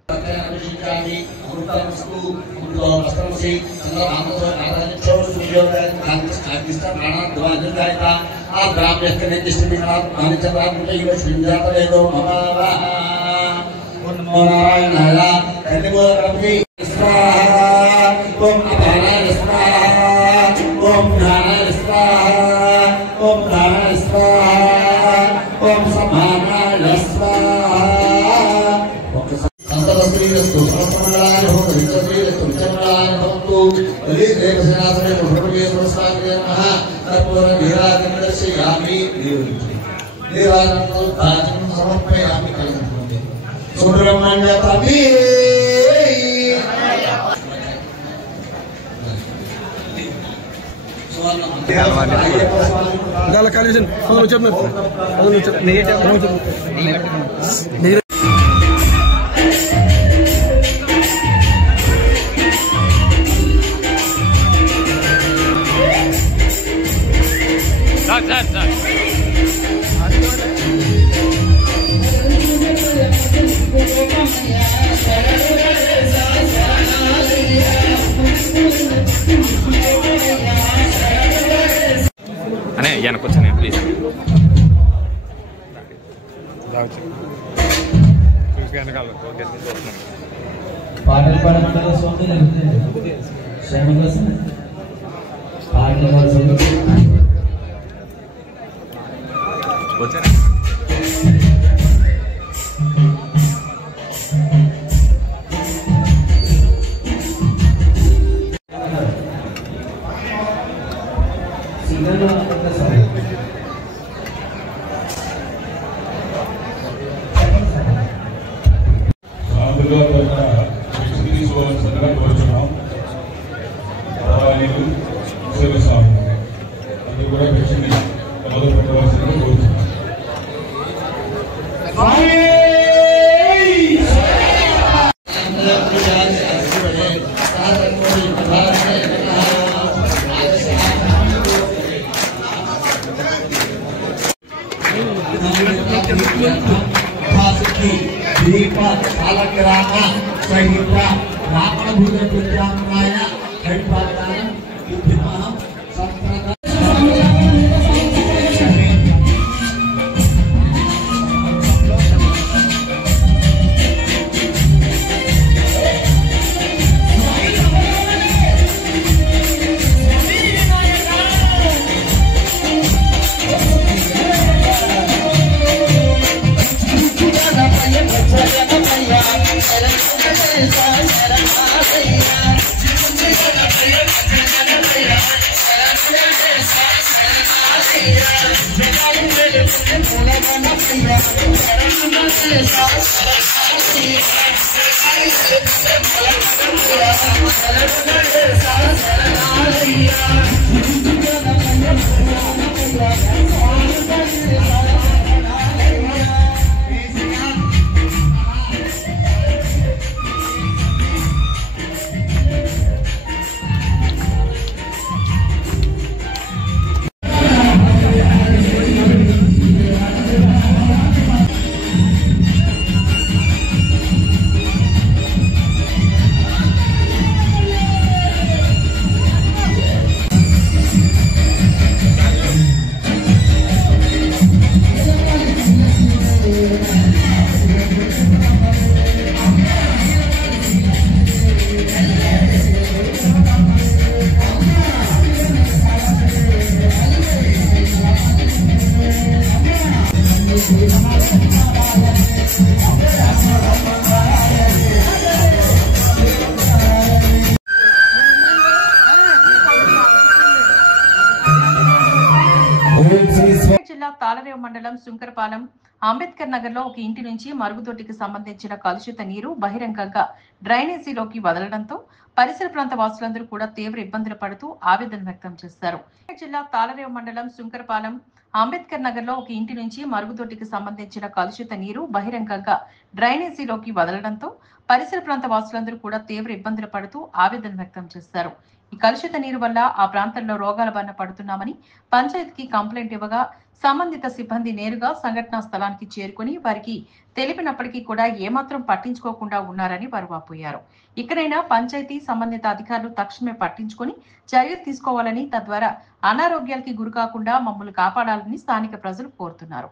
జిల్లా తాళరేవు మండలం సుంకరపాలెం అంబేద్కర్ నగర్ లో ఒక ఇంటి నుంచి మరుగుదొడ్డికి సంబంధించిన కలుషిత నీరు బహిరంగంగా డ్రైనేజీలోకి వదలడంతో పరిసర ప్రాంత వాసులందరూ కూడా తీవ్ర ఇబ్బందులు పడుతూ ఆవేదన వ్యక్తం చేశారు. జిల్లా తాళరేవు మండలం సుంకరపాలెం అంబేద్కర్ నగర్ లో ఒక ఇంటి నుంచి మరుగుదొడ్డికి సంబంధించిన కలుషిత నీరు బహిరంగంగా డ్రైనేజీలోకి వదలడంతో పరిసర ప్రాంత వాసులందరూ కూడా తీవ్ర ఇబ్బందులు పడుతూ ఆవేదన వ్యక్తం చేశారు. ఈ కలుషిత నీరు వల్ల ఆ ప్రాంతంలో రోగాల బారిన పడుతున్నామని పంచాయతీకి కంప్లైంట్ ఇవ్వగా సంబంధిత సిబ్బంది నేరుగా సంఘటనా స్థలానికి చేరుకుని వారికి తెలిపినప్పటికీ కూడా ఏమాత్రం పట్టించుకోకుండా ఉన్నారని వారు వాపోయారు. ఇక్కడైనా పంచాయతీ సంబంధిత అధికారులు తక్షణమే పట్టించుకుని చర్యలు తీసుకోవాలని, తద్వారా అనారోగ్యాలకి గురికాకుండా మమ్మల్ని కాపాడాలని స్థానిక ప్రజలు కోరుతున్నారు.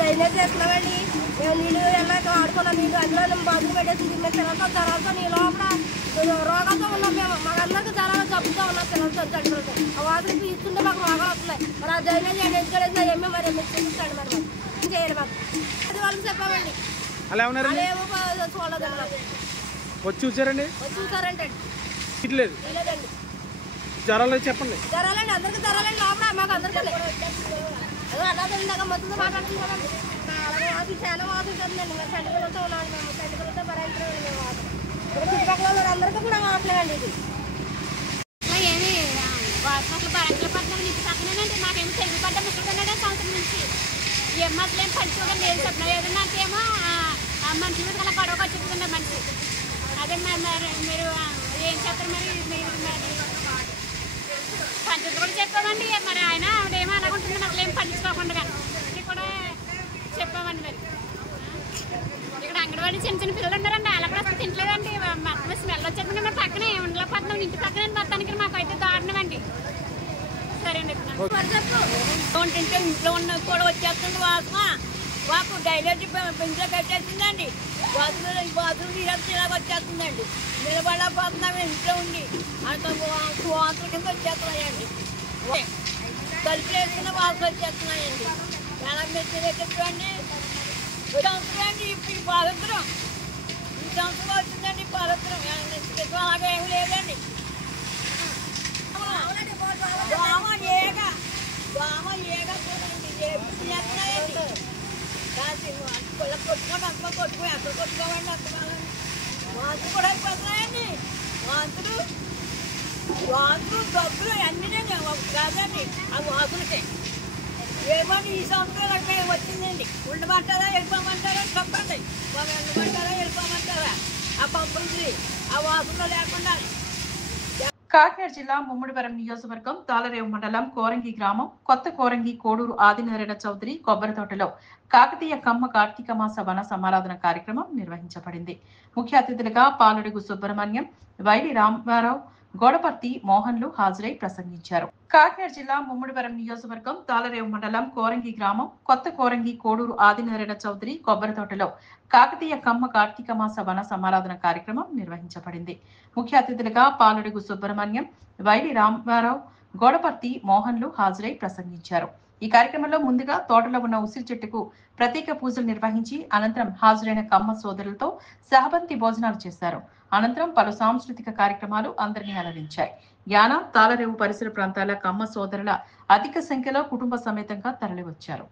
డ్రైనేజ్ చేస్తున్నామండి. నీళ్ళు వెళ్ళాక ఆడుకున్న నీళ్ళు అందులో బాధలు పెట్టేసింది. మేము పిల్లలతో జ్వరాలతో నీ లోపల రోగాలతో ఉన్నాం. మేము మాకందరికీ జ్వరాలు జబ్బుతో ఉన్నాం. పిల్లలతో చనిపోతే ఆ వాటర్ తీసుకుంటే మాకు రోగాలు వస్తున్నాయి. మరి ఆ డ్రైనేజ్ ఎక్కడైనా ఏమో మరి మీరు చూపిస్తాడు. మరి మాకు చేయాలి. మాకు అది వాళ్ళకి చెప్పామండి. ఏమో చూడలేదు. వచ్చి చూసారండి? వచ్చి చూసారంటే లేదండి. జ్వరాలు చెప్పండి. జ్వరాలండి, అందరికీ జ్వరాలండి. లోపల మాకు అందరికీ అదే అలా మొత్తం మాట్లాడుతున్నామండి. అలాగే చాలా వాటర్ ఉంటుందండి. మరి చంటిపిల్లలతో ఉన్నాడు. మేము చంటిపిల్లలతో భరించలేదు. మేము ఇక్కడ చుట్టుపక్కల అందరికీ కూడా మాట్లాడండి. ఇది ఏమి వాసనలు భరించలేకపోతున్నాం. ఇంటి పక్కనేనండి. మాకేమో తెలియపడ్డ ముక్కలున్నాడే సంవత్సరం నుంచి ఏం అసలు ఏం పడుకోవడం లేదు. చెప్పిన ఏదన్నా అంటేమో మనుషుల మీద కన్నా గొడవగా చెప్తున్నారు మనిషి. అదే మరి మీరు ఏం చెప్తారు? మరి మీరు పంచాయతీ కూడా చెప్పామండి. మరి ఆయన ఆవిడేమో అలాగుంటుంది. అసలు ఏం పట్టించుకోకుండా కూడా చెప్పామండి. మరి ఇక్కడ అంగన్వాడీ చిన్న చిన్న పిల్లలు ఉన్నారండి. అలా కూడా తింటలేదండి. మొత్తం స్మెల్ వచ్చేది. మరి పక్కనే ఉండలేకపోతున్నాం. ఇంటి పక్కనే మొత్తానికి మాకైతే దారుణం అండి. సరే అండి. ఉంటుంటే ఇంట్లో ఉన్న కూడా వచ్చేస్తుంది వాసన. మాకు డైలీ పెంచులో కట్టేస్తుందండి. బాత్రూమ్ ఇలాగ వచ్చేస్తుందండి. నిలబడలేకపోతున్నాం ఇంట్లో ఉండి. అంత వాసన కింద వచ్చేస్తున్నాయండి. తలుపులు వేసుకున్న వాసన వచ్చేస్తున్నాయండి. ఎలా మెచ్చి పెట్టండి. సంవత్సరం అండి. ఇప్పుడు పాలత్రం ఈ సంవత్సరం వచ్చిందండి. పాలత్రం అలాగే ఏమి లేదండి. దోమ ఏగా చేస్తున్నాయండి. కొట్టుకోండి అంత కొట్టుకుని అక్కడ కొట్టుకోవండి. అంత వాంతులు కూడా అయిపోతున్నాయండి. వాంతులు దగ్గులు అన్నీ కాదండి. ఆ వాసులకే ఏమని ఈ సంవత్సరం అక్కడ వచ్చిందండి. ఉండమంటారా వెళ్ళిపోమంటారా? చెప్పండి. వెళ్ళమంటారా వెళ్ళిపోమంటారా? ఆ పంపులు ఆ వాసనలో లేకుండా. కాకినాడ జిల్లా ముమ్మడివరం నియోజకవర్గం తాళరేవు మండలం కోరంగి గ్రామం కొత్త కోరంగి కోడూరు ఆదినారాయణ చౌదరి కొబ్బరి తోటలో కాకతీయ కమ్మ కార్తీక మాస వన సమారాధన కార్యక్రమం నిర్వహించబడింది. ముఖ్య అతిథులుగా పాలడుగు సుబ్రహ్మణ్యం, వైడి రామారావు, గోడపర్తి మోహన్లు హాజరై ప్రసంగించారు. కాకినాడ జిల్లా ముమ్మడివరం నియోజకవర్గం తాళరేవు మండలం కోరంగి గ్రామం కొత్త కోరంగి కోడూరు ఆదినారాయణ చౌదరి కొబ్బరి తోటలో కాకతీయ కమ్మ కార్తీక మాస వన సమారాధన కార్యక్రమం నిర్వహించబడింది. ముఖ్య అతిథులుగా పాలడుగు సుబ్రహ్మణ్యం, వైడి రామారావు, గోడపర్తి మోహన్లు హాజరై ప్రసంగించారు. ఈ కార్యక్రమంలో ముందుగా తోటలో ఉన్న ఉసిరి చెట్టుకు ప్రత్యేక పూజలు నిర్వహించి అనంతరం హాజరైన కమ్మ సోదరులతో సహబంతి భోజనాలు చేశారు. అనంతరం పలు సాంస్కృతిక కార్యక్రమాలు అందరినీ అలరించాయి. యానాం, తాళరేవు పరిసర ప్రాంతాల కమ్మ సోదరుల అధిక సంఖ్యలో కుటుంబ సమేతంగా తరలివచ్చారు.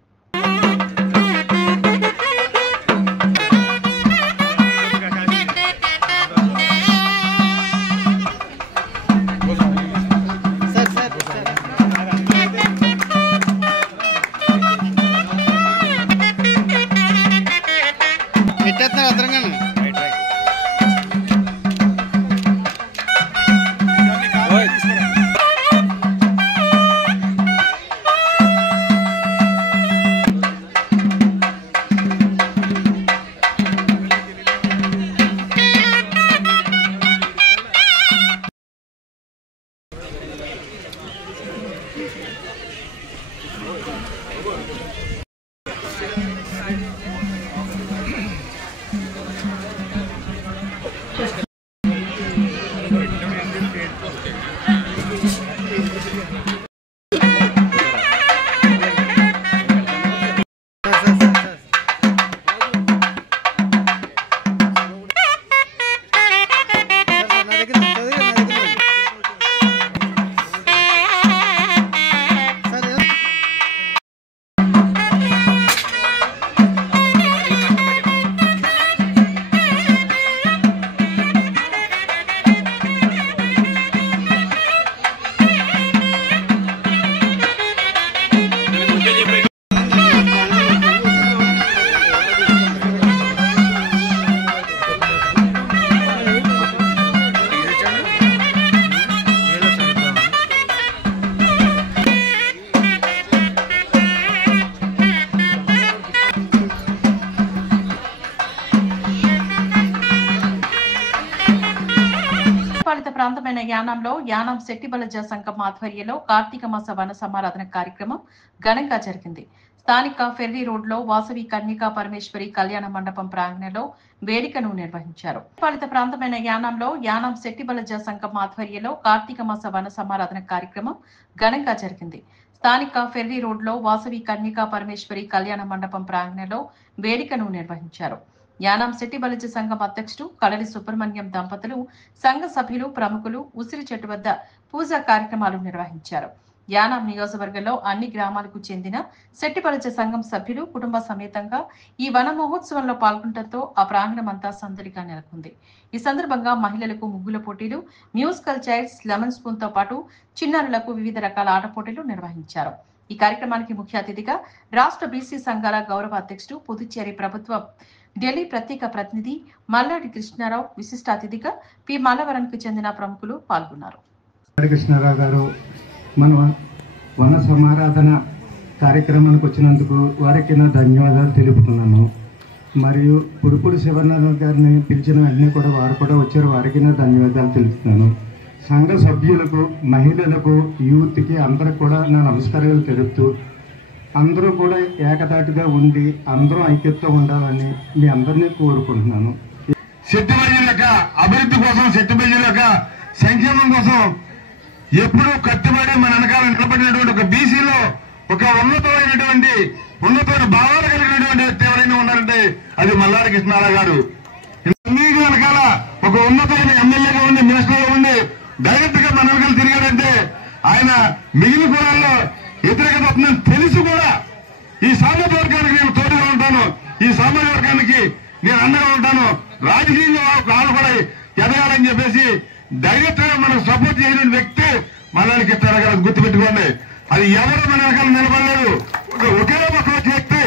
ప్రాంతమైన యానాంలో యానాం శెట్టిబలజ సంఘం ఆధ్వర్యంలో కార్తీక మాస వన సమారాధన కార్యక్రమం ఘనంగా జరిగింది. స్థానిక ఫెర్రీ రోడ్ లో వాసవి కన్యకా పరమేశ్వరి కళ్యాణ మండపం ప్రాంగణంలో వేడుకను నిర్వహించారు. పాలిత ప్రాంతమైన యానాంలో యానాం శెట్టిబలజ సంఘం ఆధ్వర్యంలో కార్తీక మాస వన సమారాధన కార్యక్రమం ఘనంగా జరిగింది. స్థానిక ఫెర్రీ రోడ్ లో వాసవి కన్యకా పరమేశ్వరి కళ్యాణ మండపం ప్రాంగణంలో వేడుకను నిర్వహించారు. యానాం శెట్టిబలజ సంఘం అధ్యక్షుడు కడలి సుబ్రహ్మణ్యం దంపతులు, సంఘ సభ్యులు, ప్రముఖులు ఉసిరి చెట్టు వద్ద పూజా కార్యక్రమాలు నిర్వహించారు. యానాం నియోజకవర్గంలో అన్ని గ్రామాలకు చెందిన శెట్టిబలజ సంఘం సభ్యులు కుటుంబ సమేతంగా ఈ వన మహోత్సవంలో పాల్గొనడంతో ఆ ప్రాంగణం అంతా సందడిగా నెలకొంది. ఈ సందర్భంగా మహిళలకు ముగ్గుల పోటీలు, మ్యూజికల్ చైర్స్, లెమన్ స్పూన్ తో పాటు చిన్నారులకు వివిధ రకాల ఆట పోటీలు నిర్వహించారు. ఈ కార్యక్రమానికి ముఖ్య అతిథిగా రాష్ట్ర బీసీ సంఘాల గౌరవ అధ్యక్షుడు, పుదుచ్చేరి ప్రభుత్వ ఢిల్లీ ప్రత్యేక ప్రతినిధి మల్లాడి కృష్ణారావు, విశిష్ట అతిథిగా పి మల్లవరంకు చెందిన ప్రముఖులు పాల్గొన్నారు. కృష్ణారావు గారు మన వన సమారాధన కార్యక్రమానికి వచ్చినందుకు వారికి నా ధన్యవాదాలు తెలుపుతున్నాను. మరియు పుడుపుడు శివనారాయణ గారిని పిలిచిన వెంటనే కూడా వారు కూడా వచ్చారు, వారికి నా ధన్యవాదాలు తెలుపుతున్నాను. సంఘ సభ్యులకు, మహిళలకు, యూత్కి అందరికి కూడా నా నమస్కారాలు తెలుపుతూ అందరూ కూడా ఏకతాటిగా ఉండి అందరూ ఐక్యతతో ఉండాలని మీ అందరినీ కోరుకుంటున్నాను. శెట్టిబలజ యొక్క అభివృద్ధి కోసం, శెట్టిబలజ యొక్క సంక్షేమం కోసం ఎప్పుడూ కట్టుబడి మన వెనకాల నిలబడినటువంటి ఒక బీసీలో ఒక ఉన్నతమైన భావాలు కలిగినటువంటి వ్యక్తి ఎవరైనా ఉన్నారంటే అది మల్లాడి కృష్ణారావు గారు. అన్నిటి వెనకాల ఒక ఉన్నతమైన ఎమ్మెల్యేగా ఉండి, మినిస్టర్గా ఉండి డైరెక్ట్ గా మన వెనకాల తిరిగాడంటే ఆయన మిగిలిన కులాల్లో వ్యతిరేకత వస్తుందని తెలిసి కూడా ఈ సామాజిక వర్గానికి నేను తోడుగా ఉంటాను, ఈ సామాజిక వర్గానికి నేను అండగా ఉంటాను, రాజకీయంగా వాళ్ళు కూడా ఎదగాలని చెప్పేసి డైరెక్ట్ గా మనకు సపోర్ట్ చేసిన వ్యక్తి మల్లాడి కృష్ణారావు గారు. గుర్తుపెట్టుకోండి, అది ఎవరు మన వెనకాల నిలబడలేదు, ఒకే ఒక వ్యక్తి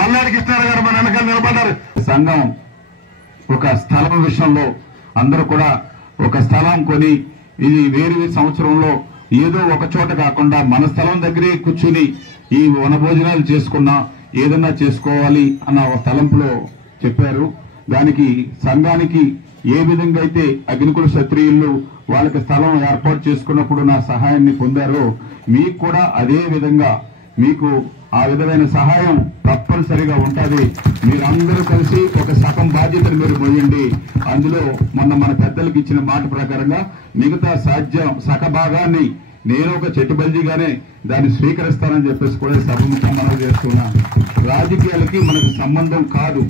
మల్లాడి కృష్ణారావు గారు మన వెనకాల నిలబడ్డారు. సంఘం ఒక స్థలం విషయంలో అందరూ కూడా ఒక స్థలం కొని ఇది వేరు సంవత్సరంలో ఏదో ఒక చోట కాకుండా మన స్థలం దగ్గరే కూర్చుని ఈ వనభోజనాలు చేసుకున్నా ఏదన్నా చేసుకోవాలి అన్న తలంపులో చెప్పారు. దానికి సంఘానికి ఏ విధంగా అయితే అగ్నికుల క్షత్రియులు వాళ్ళకి స్థలం ఏర్పాటు చేసుకున్నప్పుడు నా సహాయాన్ని పొందారో మీకు కూడా అదే విధంగా మీకు ఆ విధమైన సహాయం తప్పనిసరిగా ఉంటుంది. మీరందరూ కలిసి ఒక సగం బాధ్యతను మీరు మొయ్యండి. అందులో మొన్న మన పెద్దలకు ఇచ్చిన మాట ప్రకారంగా మిగతా సగ భాగాన్ని నేను ఒక చెట్టుబల్జీగానే దాన్ని స్వీకరిస్తానని చెప్పేసి కూడా సభముఖం మనం చేస్తున్నాను. రాజకీయాలకి మనకు సంబంధం కాదు.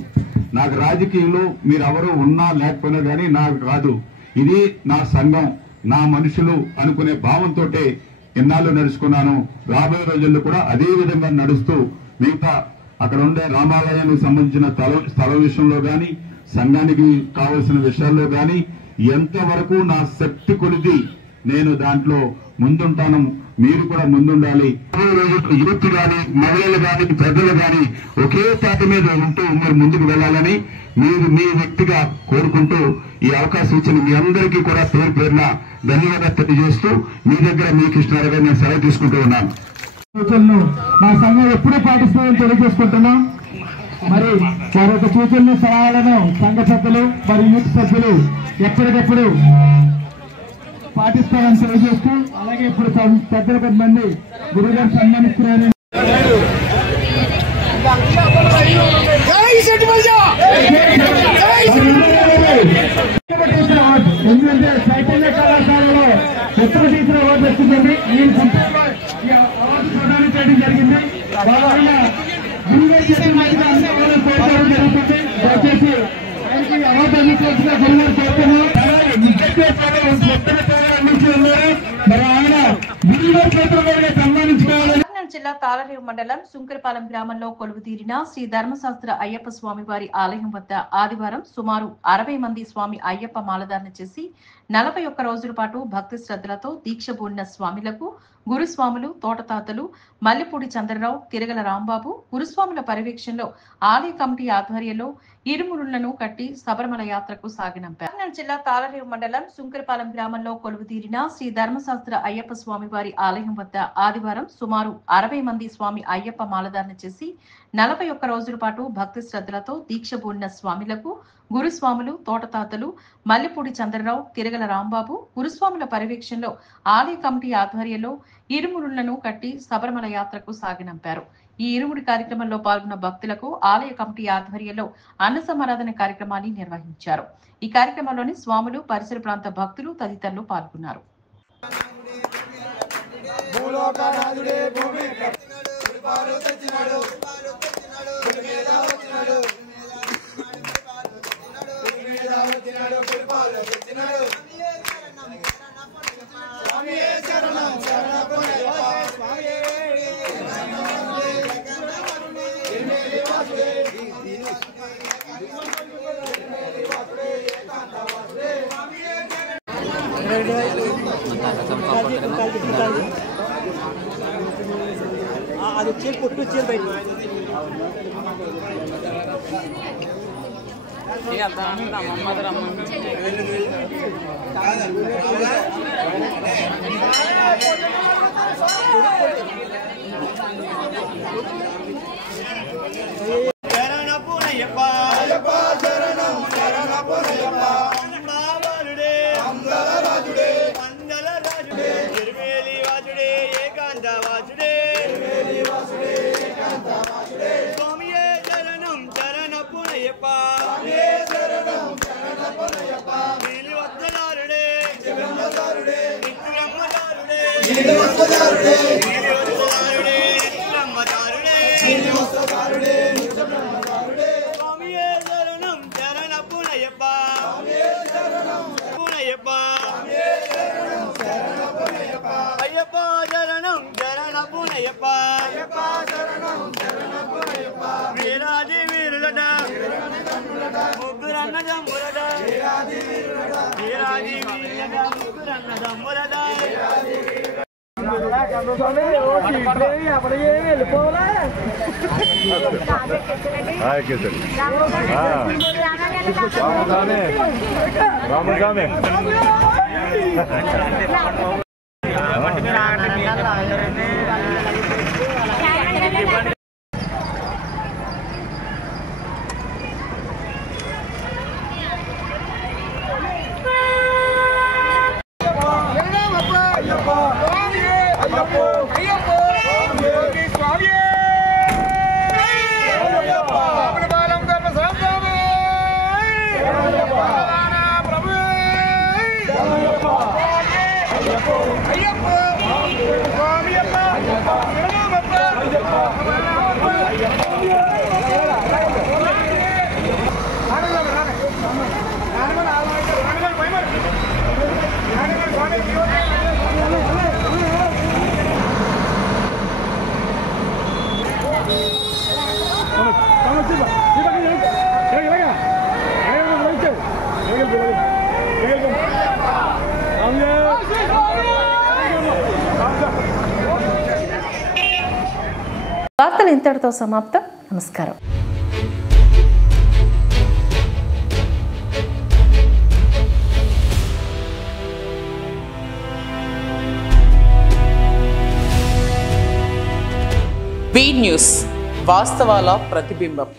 నాకు రాజకీయంలో మీరెవరూ ఉన్నా లేకపోయినా కానీ నాకు కాదు. ఇది నా సంఘం, నా మనుషులు అనుకునే భావంతో ఎన్నాళ్ళు నడుచుకున్నాను. రాబోయే రోజుల్లో కూడా అదే విధంగా నడుస్తూ మిగతా అక్కడ ఉండే రామాలయానికి సంబంధించిన స్థలం విషయంలో గాని, సంఘానికి కావలసిన విషయాల్లో గాని ఎంతవరకు నా శక్తి కొలిది నేను దాంట్లో ముందుంటాను. మీరు కూడా ముందుండాలి. యూత్ గాని, మహిళలు గాని, పెద్దలు గాని ఒకే తాటి మీద ఉంటూ మీరు ముందుకు వెళ్లాలని మీరు మీ వ్యక్తిగా కోరుకుంటూ ఈ అవకాశం ఇచ్చిన మీ అందరికీ కూడా పేరు పేరున ధన్యవాదాలు తెలియజేస్తూ మీ దగ్గర మీ కృష్ణారావు గారు నేను సెలవు తీసుకుంటూ ఉన్నాను. సూచనలు మా సంఘం ఎప్పుడూ పాటిస్తామని తెలియజేసుకుంటున్నాం. మరి వారి యొక్క సూచనలు, సలహాలను సంఘ సభ్యులు మరియు యూత్ సభ్యులు ఎప్పటికప్పుడు పాటిస్తామని తెలియజేస్తూ, అలాగే ఇప్పుడు పెద్దలు కొంతమంది గురుగారు సన్మానిస్తున్నారని ఎందుకంటే చైతన్య కళాశాలలో ఎప్పుడు తీసిన తెచ్చిందండి. ఈ సంస్థలో ఈ అవార్డు ప్రదానం చేయడం జరిగింది. వాళ్ళ గురుగారు చెప్పిన మాదిరిగా అన్ని అవార్డులు కోరుకోవడం జరుగుతుంది. దయచేసి ఆయనకి అవార్డు అందించాల్సిన గురుగారు కోరుతున్నాం. అలాగే విద్యార్థి అందించి ఉన్నారు. మరి ఆయన గురుగారు చేతుల్లో సన్మానించుకోవాలని జిల్లా తాళరేవు మండలం సుంకరపాలెం గ్రామంలో కొలువుతీరిన శ్రీ ధర్మశాస్త్ర అయ్యప్ప స్వామి వారి ఆలయం వద్ద ఆదివారం సుమారు 60 మంది స్వామి అయ్యప్ప మాలధారణ చేసి 41 రోజుల పాటు భక్తి శ్రద్ధలతో దీక్ష పూడిన స్వామిలకు గురుస్వాములు తోటతాతలు మల్లెపూడి చంద్రరావు తిరగల రాంబాబు గురుస్వాముల పర్యవేక్షణలో ఆలయ కమిటీ ఆధ్వర్యంలో ఇరుమురులను కట్టి శబరిమల యాత్రకు సాగినంపారు. జిల్లా తాళరేవు మండలం సుంకరపాలెం గ్రామంలో కొలువుతీరిన శ్రీ ధర్మశాస్త్ర అయ్యప్ప స్వామి వారి ఆలయం వద్ద ఆదివారం సుమారు 60 మంది స్వామి అయ్యప్ప మాలధారణ చేసి 41 రోజుల పాటు భక్తి శ్రద్ధలతో దీక్ష పూడిన స్వామిలకు గురుస్వాములు తోటతాతలు మల్లెపూడి చంద్రరావు తిరగల రాంబాబు గురుస్వాముల పర్యవేక్షణలో ఆలయ కమిటీ ఆధ్వర్యంలో ఇరుమురులను కట్టి శబరిమల యాత్రకు సాగినంపారు. ఈ ఇరుముడి కార్యక్రమంలో పాల్గొన్న భక్తులకు ఆలయ కమిటీ ఆధ్వర్యంలో అన్న సమారాధన కార్యక్రమాన్ని నిర్వహించారు. ఈ కార్యక్రమంలోని స్వాములు పరిసర ప్రాంత భక్తులు తదితరులు పాల్గొన్నారు. అది వచ్చేది పొట్టు వచ్చేది బయట వార్తలు ఇంతటితో సమాప్తం. నమస్కారం. బీ న్యూస్ వాస్తవాల ప్రతిబింబం.